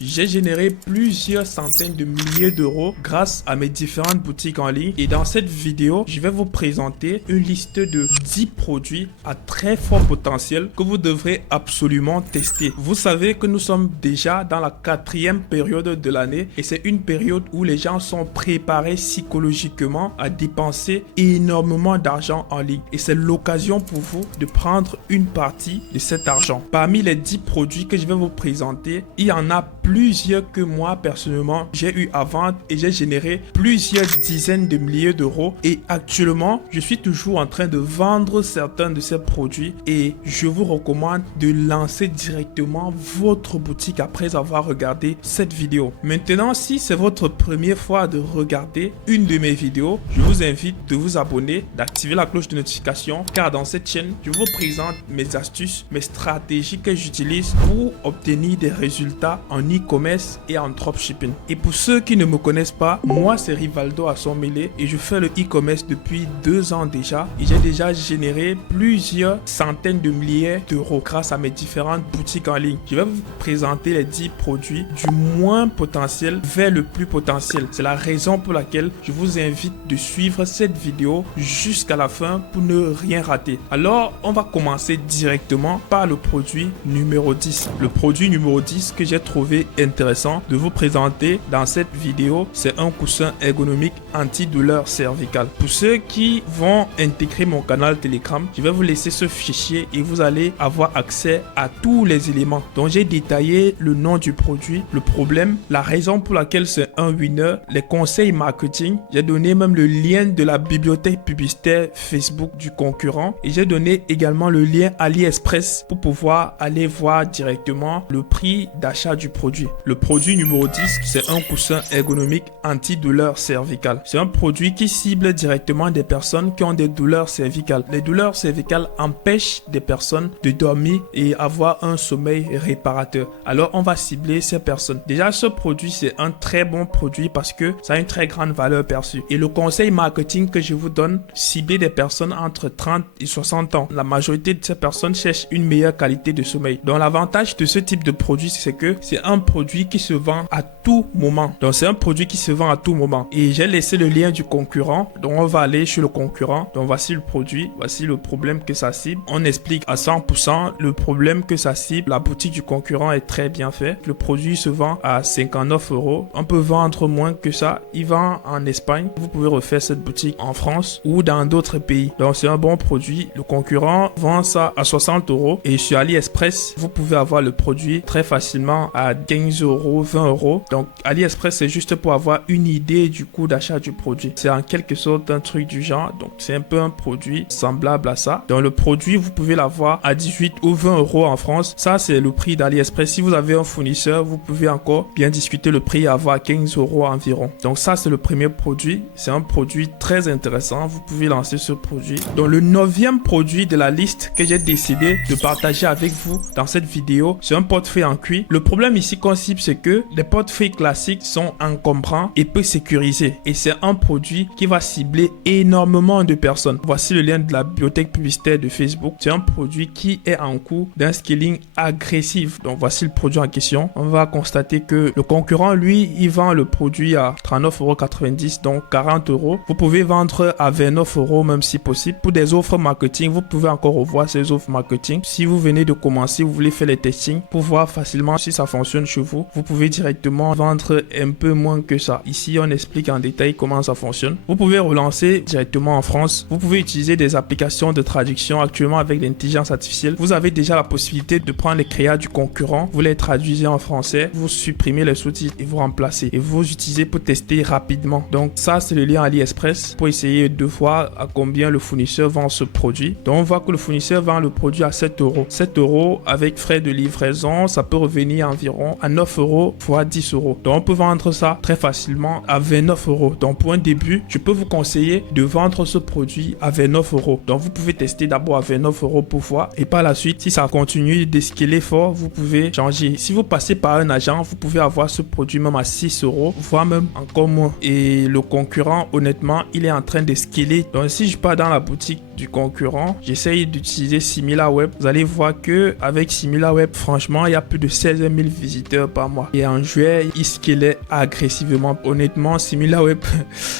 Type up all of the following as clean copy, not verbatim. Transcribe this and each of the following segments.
J'ai généré plusieurs centaines de milliers d'euros grâce à mes différentes boutiques en ligne et dans cette vidéo, je vais vous présenter une liste de 10 produits à très fort potentiel que vous devrez absolument tester. Vous savez que nous sommes déjà dans la 4e période de l'année et c'est une période où les gens sont préparés psychologiquement à dépenser énormément d'argent en ligne et c'est l'occasion pour vous de prendre une partie de cet argent. Parmi les 10 produits que je vais vous présenter, il y en a plusieurs que moi personnellement j'ai eu à vendre et j'ai généré plusieurs dizaines de milliers d'euros et actuellement je suis toujours en train de vendre certains de ces produits et je vous recommande de lancer directement votre boutique après avoir regardé cette vidéo. Maintenant, si c'est votre première fois de regarder une de mes vidéos, je vous invite de vous abonner, d'activer la cloche de notification car dans cette chaîne je vous présente mes astuces, mes stratégies que j'utilise pour obtenir des résultats en e-commerce et en dropshipping. Et pour ceux qui ne me connaissent pas, moi c'est Rivaldo Asomele et je fais le e-commerce depuis 2 ans déjà et j'ai déjà généré plusieurs centaines de milliers d'euros grâce à mes différentes boutiques en ligne. Je vais vous présenter les 10 produits du moins potentiel vers le plus potentiel. C'est la raison pour laquelle je vous invite de suivre cette vidéo jusqu'à la fin pour ne rien rater. Alors on va commencer directement par le produit numéro 10. Le produit numéro 10 que j'ai trouvé intéressant de vous présenter dans cette vidéo, c'est un coussin ergonomique anti-douleur cervicale. Pour ceux qui vont intégrer mon canal Telegram, je vais vous laisser ce fichier et vous allez avoir accès à tous les éléments. Donc j'ai détaillé le nom du produit, le problème, la raison pour laquelle c'est un winner, les conseils marketing. J'ai donné même le lien de la bibliothèque publicitaire Facebook du concurrent et j'ai donné également le lien AliExpress pour pouvoir aller voir directement le prix d'achat du produit. Le produit numéro 10, c'est un coussin ergonomique anti-douleur cervicale. C'est un produit qui cible directement des personnes qui ont des douleurs cervicales. Les douleurs cervicales empêchent des personnes de dormir et avoir un sommeil réparateur. Alors, on va cibler ces personnes. Déjà, ce produit, c'est un très bon produit parce que ça a une très grande valeur perçue. Et le conseil marketing que je vous donne, cibler des personnes entre 30 et 60 ans. La majorité de ces personnes cherchent une meilleure qualité de sommeil. Donc, l'avantage de ce type de produit, c'est que c'est un produit qui se vend à tout moment. Donc, c'est un produit qui se vend à tout moment. Et j'ai laissé le lien du concurrent. Donc, on va aller chez le concurrent. Donc, voici le produit. Voici le problème que ça cible. On explique à 100% le problème que ça cible. La boutique du concurrent est très bien faite. Le produit se vend à 59 euros. On peut vendre moins que ça. Il vend en Espagne. Vous pouvez refaire cette boutique en France ou dans d'autres pays. Donc, c'est un bon produit. Le concurrent vend ça à 60 euros. Et sur AliExpress, vous pouvez avoir le produit très facilement à 15 euros, 20 euros. Donc, AliExpress, c'est juste pour avoir une idée du coût d'achat du produit. C'est en quelque sorte un truc du genre. Donc, c'est un peu un produit semblable à ça. Donc, le produit, vous pouvez l'avoir à 18 ou 20 euros en France. Ça, c'est le prix d'AliExpress. Si vous avez un fournisseur, vous pouvez encore bien discuter le prix et avoir 15 euros environ. Donc, ça, c'est le premier produit. C'est un produit très intéressant. Vous pouvez lancer ce produit. Donc, le 9e produit de la liste que j'ai décidé de partager avec vous dans cette vidéo, c'est un portefeuille en cuir. Le problème ici qu'on cible, c'est que les portefeuilles classiques sont encombrants et peu sécurisés. Et c'est un produit qui va cibler énormément de personnes. Voici le lien de la bibliothèque publicitaire de Facebook. C'est un produit qui est en cours d'un scaling agressif. Donc voici le produit en question. On va constater que le concurrent, lui, il vend le produit à 39,90 €, donc 40 euros. Vous pouvez vendre à 29 euros même si possible. Pour des offres marketing, vous pouvez encore revoir ces offres marketing. Si vous venez de commencer, vous voulez faire les testings pour voir facilement si ça fonctionne chez vous, vous pouvez directement vendre un peu moins que ça. Ici, on explique en détail comment ça fonctionne. Vous pouvez relancer directement en France. Vous pouvez utiliser des applications de traduction actuellement avec l'intelligence artificielle. Vous avez déjà la possibilité de prendre les créas du concurrent, vous les traduisez en français, vous supprimez les sous-titres et vous remplacez. Et vous utilisez pour tester rapidement. Donc ça, c'est le lien AliExpress pour essayer de voir à combien le fournisseur vend ce produit. Donc on voit que le fournisseur vend le produit à 7 euros. 7 euros avec frais de livraison, ça peut revenir environ à 9 euros voire 10 euros. Donc on peut vendre ça très facilement à 29 euros. Donc pour un début, je peux vous conseiller de vendre ce produit à 29 euros. Donc vous pouvez tester d'abord à 29 euros pour voir et par la suite, si ça continue d'escaler fort, vous pouvez changer. Si vous passez par un agent, vous pouvez avoir ce produit même à 6 euros, voire même encore moins. Et le concurrent, honnêtement, il est en train d'escaler. Donc si je pars dans la boutique du concurrent, j'essaye d'utiliser SimilarWeb. Vous allez voir que avec SimilarWeb, franchement, il y a plus de 16 000 visiteurs par mois. Et en juillet, il scalait agressivement. Honnêtement, SimilarWeb,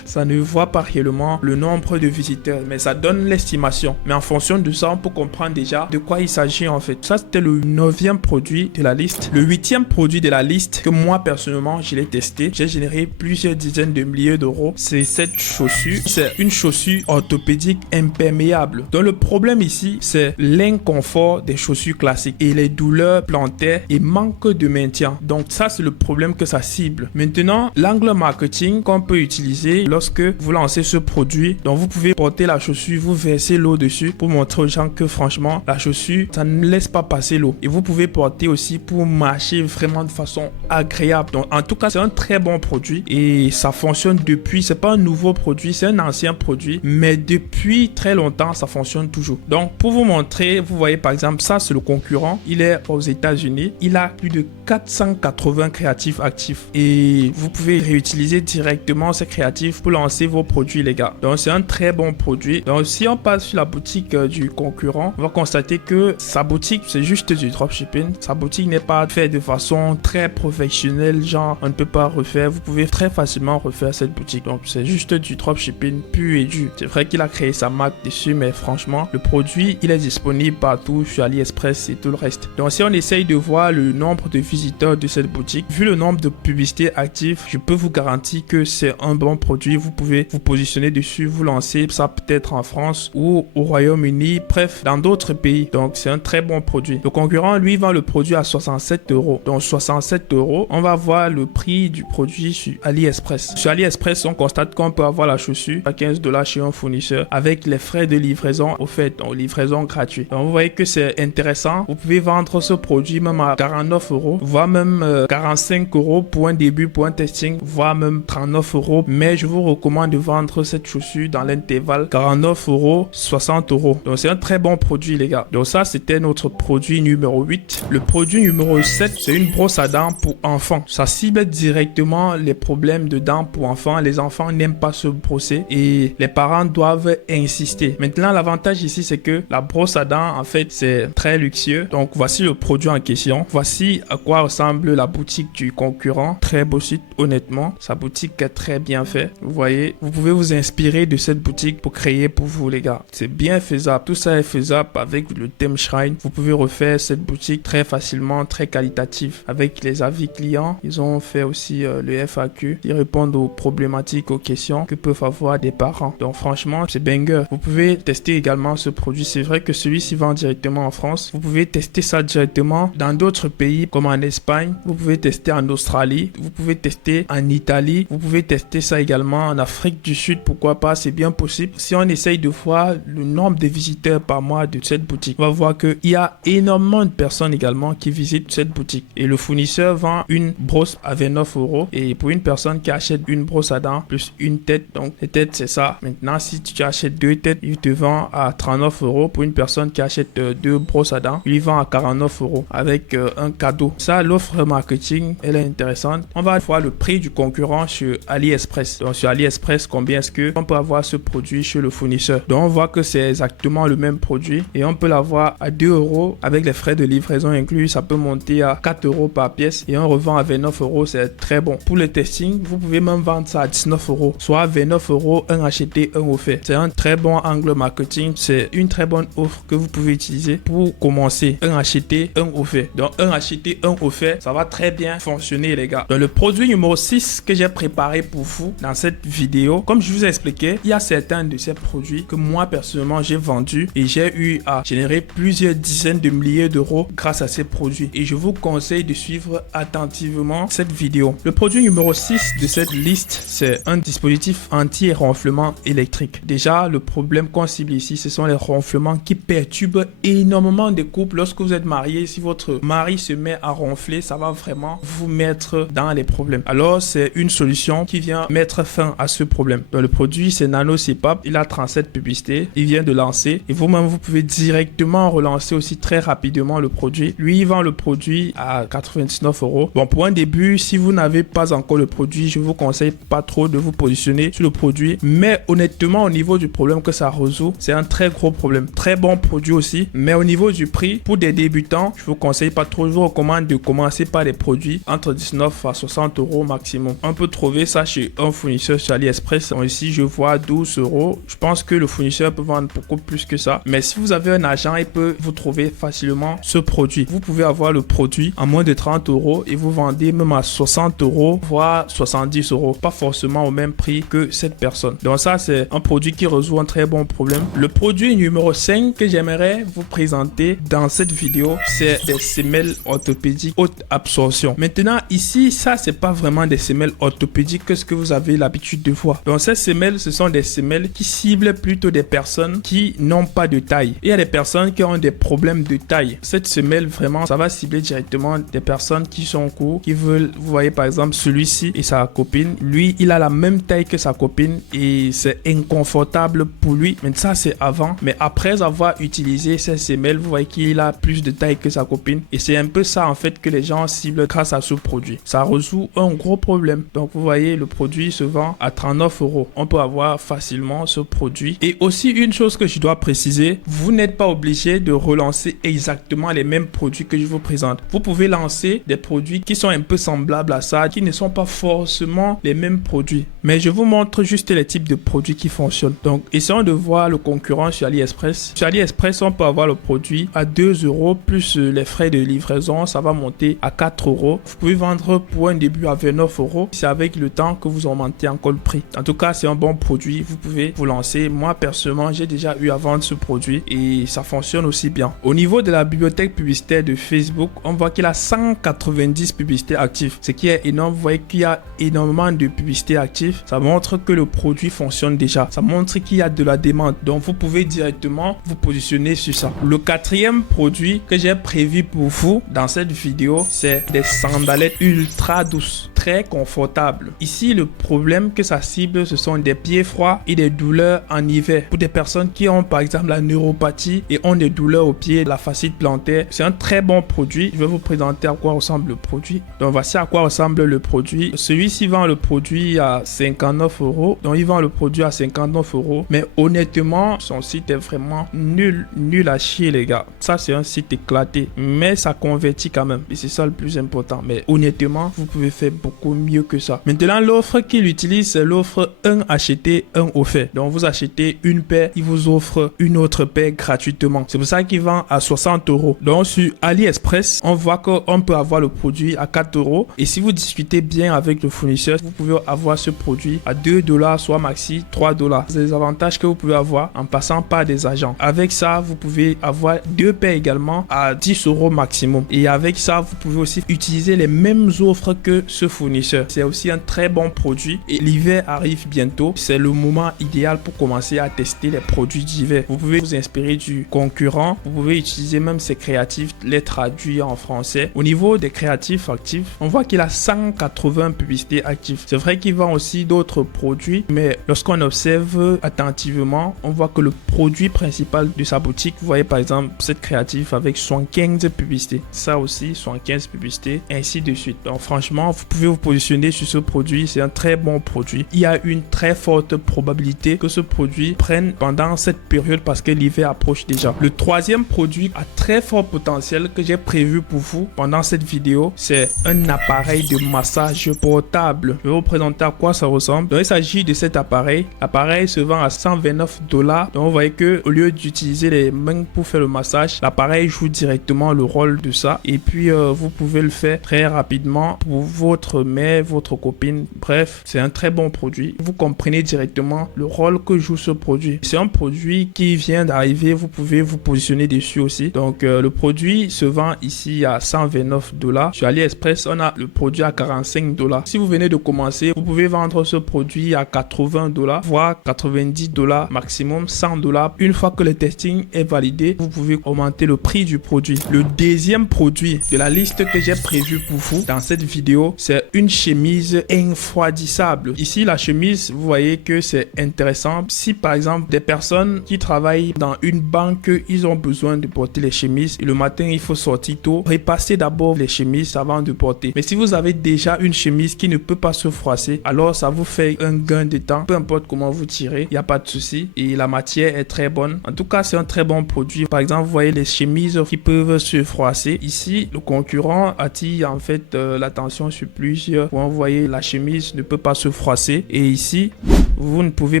ça ne voit pas réellement le nombre de visiteurs, mais ça donne l'estimation. Mais en fonction de ça, on peut comprendre déjà de quoi il s'agit en fait. Ça, c'était le 9e produit de la liste. Le 8e produit de la liste que moi, personnellement, je l'ai testé. J'ai généré plusieurs dizaines de milliers d'euros. C'est cette chaussure. C'est une chaussure orthopédique imperméable. Donc, le problème ici, c'est l'inconfort des chaussures classiques et les douleurs plantaires et manque de maintien. Donc, ça, c'est le problème que ça cible. Maintenant, l'angle marketing qu'on peut utiliser lorsque vous lancez ce produit, donc vous pouvez porter la chaussure, vous versez l'eau dessus pour montrer aux gens que franchement, la chaussure, ça ne laisse pas passer l'eau. Et vous pouvez porter aussi pour marcher vraiment de façon agréable. Donc, en tout cas, c'est un très bon produit et ça fonctionne depuis. C'est pas un nouveau produit, c'est un ancien produit, mais depuis très longtemps, ça fonctionne toujours. Donc, pour vous montrer, vous voyez par exemple, ça, c'est le concurrent. Il est aux États-Unis. Il a plus de 480 créatifs actifs et vous pouvez réutiliser directement ces créatifs pour lancer vos produits, les gars. Donc, c'est un très bon produit. Donc, si on passe sur la boutique du concurrent, on va constater que sa boutique, c'est juste du dropshipping. Sa boutique n'est pas faite de façon très professionnelle, genre on ne peut pas refaire. Vous pouvez très facilement refaire cette boutique. Donc, c'est juste du dropshipping pur et dur. C'est vrai qu'il a créé sa marque dessus, mais franchement, le produit, il est disponible partout sur AliExpress et tout le reste. Donc, si on essaye de voir le nombre de visiteurs de cette boutique, vu le nombre de publicités actives, je peux vous garantir que c'est un bon produit. Vous pouvez vous positionner dessus, vous lancer ça peut-être en France ou au Royaume-Uni, bref, dans d'autres pays. Donc, c'est un très bon produit. Le concurrent, lui, vend le produit à 67 euros. Donc, 67 euros, on va voir le prix du produit sur AliExpress. Sur AliExpress, on constate qu'on peut avoir la chaussure à 15 $ chez un fournisseur avec les frais de livraison au fait, donc livraison gratuite. Donc, vous voyez que c'est intéressant. Vous pouvez vendre ce produit même à 49 euros, voire même 45 euros pour un début, pour un testing, voire même 39 euros. Mais je vous recommande de vendre cette chaussure dans l'intervalle 49 euros, 60 euros. Donc, c'est un très bon produit, les gars. Donc, ça, c'était notre produit numéro 8. Le produit numéro 7, c'est une brosse à dents pour enfants. Ça cible directement les problèmes de dents pour enfants. Les enfants n'aiment pas se brosser et les parents doivent insister. Maintenant, l'avantage ici, c'est que la brosse à dents, en fait, c'est très luxueux. Donc, voici le produit en question. Voici à quoi ressemble la boutique du concurrent. Très beau site, honnêtement. Sa boutique est très bien faite. Vous voyez, vous pouvez vous inspirer de cette boutique pour créer pour vous, les gars. C'est bien faisable. Tout ça est faisable avec le thème Shrine. Vous pouvez refaire cette boutique très facilement, très qualitative. Avec les avis clients, ils ont fait aussi le FAQ. Ils répondent aux problématiques, aux questions que peuvent avoir des parents. Donc franchement, c'est banger. Vous pouvez tester également ce produit. C'est vrai que celui-ci vend directement en France. Vous pouvez tester ça directement dans d'autres pays comme en Espagne. Vous pouvez tester en Australie. Vous pouvez tester en Italie. Vous pouvez tester ça également en Afrique du Sud. Pourquoi pas? C'est bien possible. Si on essaye de voir le nombre de visiteurs par mois de cette boutique, on va voir qu'il y a énormément de personnes également qui visitent cette boutique. Et le fournisseur vend une brosse à 29 euros. Et pour une personne qui achète une brosse à dents plus une tête, donc les têtes c'est ça. Maintenant, si tu achètes deux têtes, il te vend à 39 euros. Pour une personne qui achète deux brosses à dents, il vend à 49 euros avec un cadeau. Ça, l'offre marketing, elle est intéressante. On va voir le prix du concurrent sur AliExpress. Donc sur AliExpress, combien est-ce que on peut avoir ce produit chez le fournisseur? Donc on voit que c'est exactement le même produit et on peut l'avoir à 2 euros avec les frais de livraison inclus. Ça peut monter à 4 euros par pièce et on revend à 29 euros. C'est très bon. Pour le testing, vous pouvez même vendre ça à 19 euros, soit 29 euros, un acheté, un offert. C'est un très bon angle marketing. C'est une très bonne offre que vous pouvez utiliser pour commencer. Un acheté, un offert. Donc un acheté, un offert, ça va très bien fonctionner, les gars. Donc le produit numéro 6 que j'ai préparé pour vous dans cette vidéo, comme je vous ai expliqué, il y a certains de ces produits que moi personnellement j'ai vendus et j'ai eu à générer plusieurs dizaines de milliers d'euros grâce à ces produits. Et je vous conseille de suivre attentivement cette vidéo. Le produit numéro 6 de cette liste, c'est un dispositif anti-ronflement électrique. Déjà, le problème qu'on cible ici, ce sont les ronflements qui perturbent énormément des couples. Lorsque vous êtes marié, si votre mari se met à ronfler, ça va vraiment vous mettre dans les problèmes. Alors, c'est une solution qui vient mettre fin à ce problème. Donc, le produit, c'est Nano CPAP. Il a 37 publicités. Il vient de lancer. Et vous-même, vous pouvez directement relancer aussi très rapidement le produit. Lui, il vend le produit à 99 euros. Bon, pour un début, si vous n'avez pas encore le produit, je vous conseille pas trop de vous positionner sur le produit. Mais honnêtement, au niveau du problème que ça résout. C'est un très gros problème. Très bon produit aussi. Mais au niveau du prix, pour des débutants, je vous conseille pas trop. Je vous recommande de commencer par des produits entre 19 à 60 euros maximum. On peut trouver ça chez un fournisseur sur AliExpress. Ici, je vois 12 euros. Je pense que le fournisseur peut vendre beaucoup plus que ça. Mais si vous avez un agent, il peut vous trouver facilement ce produit. Vous pouvez avoir le produit à moins de 30 euros et vous vendez même à 60 euros, voire 70 euros. Pas forcément au même prix que cette personne. Donc ça, c'est un produit qui résout un très bon problème. Le produit numéro 5 que j'aimerais vous présenter dans cette vidéo, c'est des semelles orthopédiques haute absorption. Maintenant, ici, ça, c'est pas vraiment des semelles orthopédiques que ce que vous avez l'habitude de voir. Donc ces semelles, ce sont des semelles qui ciblent plutôt des personnes qui n'ont pas de taille. Il y a des personnes qui ont des problèmes de taille. Cette semelle, vraiment, ça va cibler directement des personnes qui sont courtes, qui veulent, vous voyez par exemple celui-ci et sa copine. Lui, il a la même taille que sa copine et c'est inconfortable pour lui. Mais ça, c'est avant. Mais après avoir utilisé ces semelles, vous voyez qu'il a plus de taille que sa copine. Et c'est un peu ça, en fait, que les gens ciblent grâce à ce produit. Ça résout un gros problème. Donc, vous voyez, le produit se vend à 39 euros. On peut avoir facilement ce produit. Et aussi, une chose que je dois préciser, vous n'êtes pas obligé de relancer exactement les mêmes produits que je vous présente. Vous pouvez lancer des produits qui sont un peu semblables à ça, qui ne sont pas forcément les mêmes produits. Mais je vous montre juste les types de produits qui fonctionnent. Donc, essayons de voir le concurrent sur AliExpress. Sur AliExpress, on peut avoir le produit à 2 euros plus les frais de livraison, ça va monter à 4 euros. Vous pouvez vendre pour un début à 29 euros. C'est avec le temps que vous augmentez encore le prix. En tout cas, c'est un bon produit. Vous pouvez vous lancer. Moi, personnellement, j'ai déjà eu à vendre ce produit et ça fonctionne aussi bien. Au niveau de la bibliothèque publicitaire de Facebook, on voit qu'il a 190 publicités actives, ce qui est énorme. Vous voyez qu'il y a énormément de publicités actives. Ça montre que le produit fonctionne déjà. Ça montre qu'il y a de la demande. Donc, vous pouvez directement vous positionner sur ça. Le quatrième produit que j'ai prévu pour vous dans cette vidéo, c'est des sandalettes ultra douces, très confortables. Ici, le problème que ça cible, ce sont des pieds froids et des douleurs en hiver. Pour des personnes qui ont par exemple la neuropathie et ont des douleurs aux pieds, la fascite plantaire, c'est un très bon produit. Je vais vous présenter à quoi ressemble le produit. Donc, voici à quoi ressemble le produit. Celui-ci vend le produit à 59 euros. Donc, il vend le produit à 59 euros. Mais honnêtement, son site est vraiment nul à chier, les gars. Ça, c'est un site éclaté. Mais ça convertit quand même. Et c'est ça le plus important. Mais honnêtement, vous pouvez faire beaucoup mieux que ça. Maintenant, l'offre qu'il utilise, c'est l'offre 1 acheté, 1 offert. Donc, vous achetez une paire, il vous offre une autre paire gratuitement. C'est pour ça qu'il vend à 60 euros. Donc, sur AliExpress, on voit qu'on peut avoir le produit à 4 euros. Et si vous discutez bien avec le fournisseur, vous pouvez avoir ce produit à 2 $, soit maxi 3 $. C'est les avantages que vous pouvez avoir en passant par des agents. Avec ça, vous pouvez avoir deux paires également à 10 euros maximum. Et avec ça, vous pouvez aussi utiliser les mêmes offres que ce fournisseur. C'est aussi un très bon produit. Et l'hiver arrive bientôt. C'est le moment idéal pour commencer à tester les produits d'hiver. Vous pouvez vous inspirer du concurrent. Vous pouvez utiliser même ces créatifs, les traduire en français. Au niveau des créatifs actifs, on voit qu'il a 180 publicités actives. C'est vrai qu'il vend aussi d'autres produits, mais lorsqu'on observe attentivement, on voit que le produit principal de sa boutique, vous voyez par exemple cette créatif avec 75 publicités. Ça aussi, 75 publicités, ainsi de suite. Donc franchement, vous pouvez vous positionner sur ce produit. C'est un très bon produit. Il y a une très forte probabilité que ce produit prenne pendant cette période parce que l'hiver approche déjà. Le troisième produit à très fort potentiel que j'ai prévu pour vous pendant cette vidéo, c'est un appareil de massage portable. Je vais vous présenter à quoi ça ressemble. Donc il s'agit de cet appareil. L'appareil se vend à 129 $. Donc vous voyez que au lieu d'utiliser les mains pour faire le massage, l'appareil joue directement le rôle de ça. Et puis vous pouvez le faire très rapidement pour votre mère, votre copine. Bref, c'est un très bon produit. Vous comprenez directement le rôle que joue ce produit. C'est un produit qui vient d'arriver. Vous pouvez vous positionner dessus aussi. Donc le produit se vend ici à 129 $. Sur AliExpress, on a le produit à 45 $. Si vous venez de commencer, vous pouvez vendre ce produit à 80 $, voire 90 $ maximum, 100 $. Une fois que le testing est validé, vous pouvez augmenter le prix du produit. Le deuxième produit de la liste que j'ai prévu pour vous dans cette vidéo, c'est une chemise infroidissable. Ici, la chemise, vous voyez que c'est intéressant. Si par exemple des personnes qui travaillent dans une banque, ils ont besoin de porter les chemises et le matin il faut sortir tôt, repasser d'abord les chemises avant de porter. Mais si vous avez déjà une chemise qui ne peut pas se froisser, alors ça vous fait un gain de temps. Peu importe comment vous tirez, il n'y a pas de souci et la matière est très bonne. En tout cas, c'est un très bon produit. Par exemple, vous voyez les chemises qui peuvent se froisser. Ici, le concurrent attire en fait l'attention sur plusieurs points. Vous voyez, la chemise ne peut pas se froisser et ici, vous ne pouvez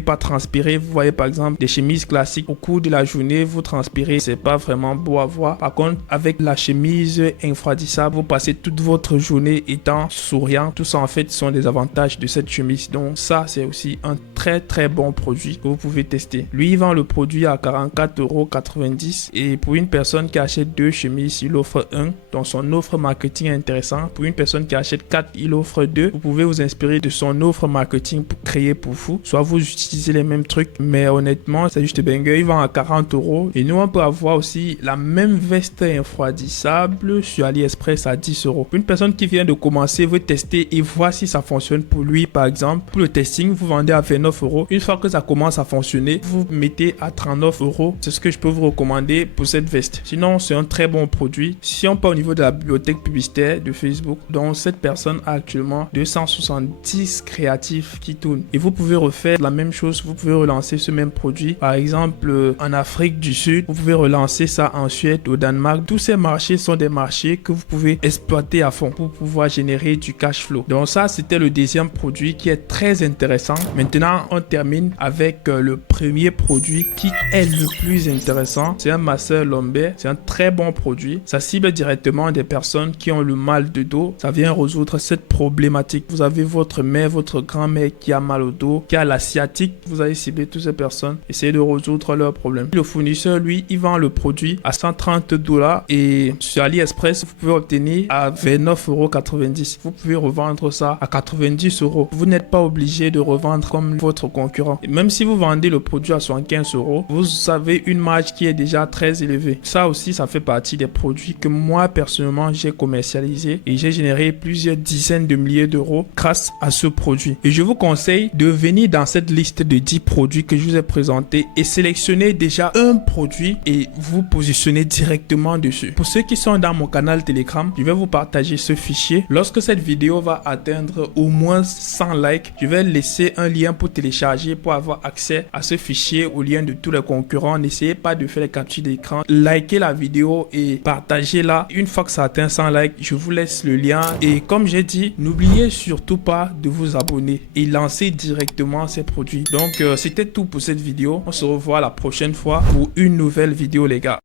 pas transpirer. Vous voyez par exemple des chemises classiques au cours de la journée, vous transpirez, c'est pas vraiment beau à voir. Par contre, avec la chemise infroidissable, vous passez toute votre journée étant souriant. Tout ça en fait sont des avantages de cette chemise. Donc ça, c'est aussi un très bon produit que vous pouvez tester. Lui, il vend le produit à 44,90 € et pour une personne qui achète 2 chemises, il offre 1. Donc son offre marketing est intéressant. Pour une personne qui achète 4, il offre 2. Vous pouvez vous inspirer de son offre marketing pour créer pour vous. Soit vous utilisez les mêmes trucs, mais honnêtement, c'est juste banger. Il vend à 40 € et nous, on peut avoir aussi la même veste infroidissable sur AliExpress à 10 €. Une personne qui vient de commencer veut tester et voir si ça fonctionne pour lui, par exemple. Pour le testing, vous vendez à 29 €. Une fois que ça commence à fonctionner, vous mettez à 39 €. C'est ce que je peux vous recommander pour cette veste. Sinon, c'est un très bon produit. Si on part au niveau de la bibliothèque publicitaire de Facebook, donc cette personne a actuellement 270 créatifs qui tournent. Et vous pouvez refaire la même chose. Vous pouvez relancer ce même produit. Par exemple, en Afrique du Sud, vous pouvez relancer ça en Suède, au Danemark. Tous ces marchés sont des marchés que vous pouvez exploiter à fond pour pouvoir générer du cash flow. Donc ça, c'était le deuxième produit qui est très intéressant. Maintenant, on termine avec le premier produit qui est le plus intéressant. C'est un masseur lombaire. C'est un très bon produit. Ça cible directement des personnes qui ont le mal de dos. Ça vient résoudre cette problématique. Vous avez votre mère, votre grand-mère qui a mal au dos, qui a la sciatique. Vous allez cibler toutes ces personnes. Essayez de résoudre leurs problèmes. Le fournisseur, lui, il vend le produit à 130 $ et sur AliExpress, vous pouvez obtenir à 29,90 €. Vous pouvez revendre ça à 90 €. Vous n'êtes pas obligé de revendre comme votre concurrent. Et même si vous vendez le produit à 75 €, vous avez une marge qui est déjà très élevée. Ça aussi, ça fait partie des produits que moi, personnellement, j'ai commercialisé et j'ai généré plusieurs dizaines de milliers d'euros grâce à ce produit. Et je vous conseille de venir dans cette liste de 10 produits que je vous ai présentés et sélectionner déjà un produit et vous positionner directement dessus. Pour ceux qui sont dans mon canal Telegram, je vais vous partager ce fichier. Lorsque cette vidéo va atteindre au moins 100 likes, je vais laisser un lien pour télécharger, pour avoir accès à ce fichier, au lien de tous les concurrents. N'essayez pas de faire les captures d'écran. Likez la vidéo et partagez-la. Une fois que ça atteint 100 likes, je vous laisse le lien. Et comme j'ai dit, n'oubliez surtout pas de vous abonner et lancer directement ces produits. Donc, c'était tout pour cette vidéo. On se revoit la prochaine fois pour une nouvelle vidéo, les gars.